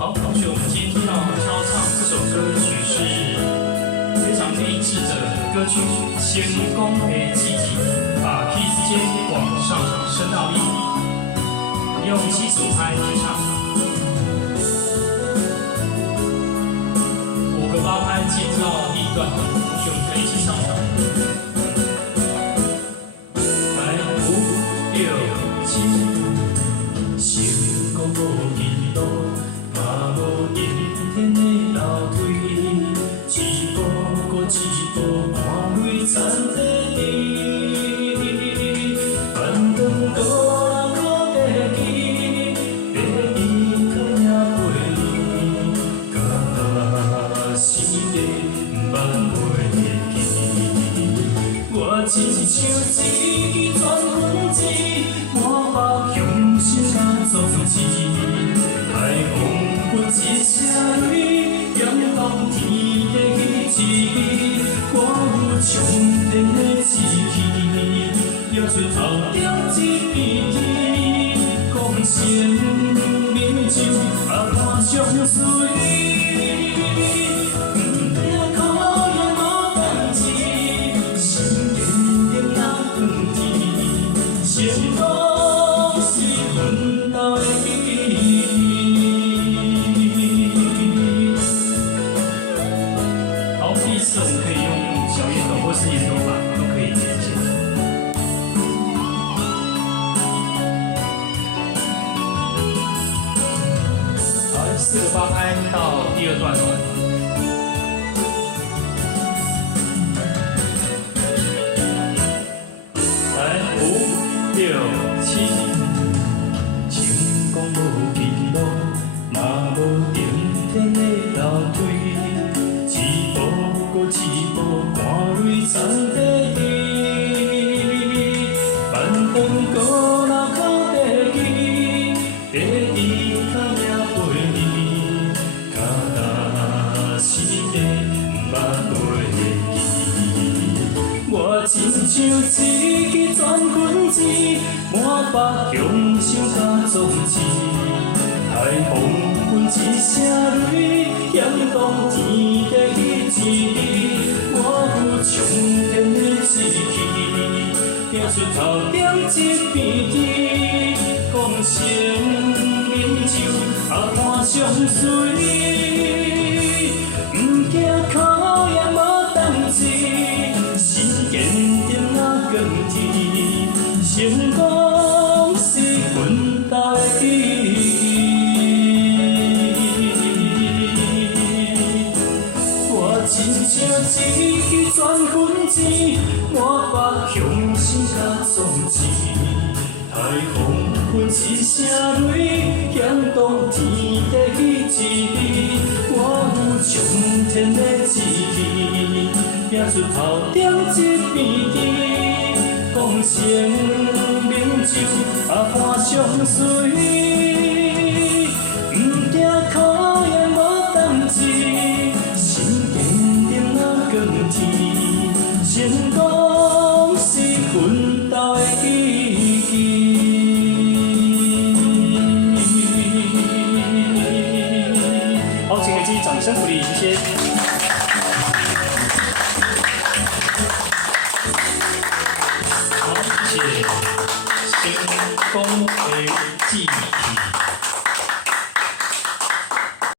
好，同学，我们今天听到飘唱这首歌曲是非常励志的歌曲，成功的积极，把 keys 键往上升到1，用基础拍去唱，5个8拍进到1段，同学们可以一起唱唱。来5、6、7，成功无记录。 无阴天的楼梯，一步过一步，看泪惨地滴。板凳高人靠地基，白衣靠命陪你，到死地万袂记。我亲像一支全分子，满腹雄心甲壮志，海风。 一声泪，仰望天地之美，我有冲天的志气，跃出头顶一片天，贡献民众也看上水。不怕考验无当志，心坚定若长天，成功是奋斗的意义。 第4我们可以用小烟斗或是烟斗法都可以呈现。好，4个8拍到第2段。来5、6、7，成功无记录，嘛无顶天的楼梯。 一步看泪惨地滴，板凳高楼靠地基，白衣靠命陪你，脚踏实地捌袂记。我亲像一支全分子，满腹雄心甲壮志，海风分一声泪，响动天地之美。 冲天的志气，行出头顶一片天，贡献民众也看上水。不惊考验无当志，心坚定若钢铁，成功是奋斗的意义。我亲像一支全分子，满腹雄心甲壮志，海风分一声泪，响动天地之美。我有冲天的志气，行出头顶一片天，贡献民众也看上水。不惊考验无当志。 成功是奋斗的意义。好，请给自己掌声鼓励，谢谢。好，谢谢。成功的记忆。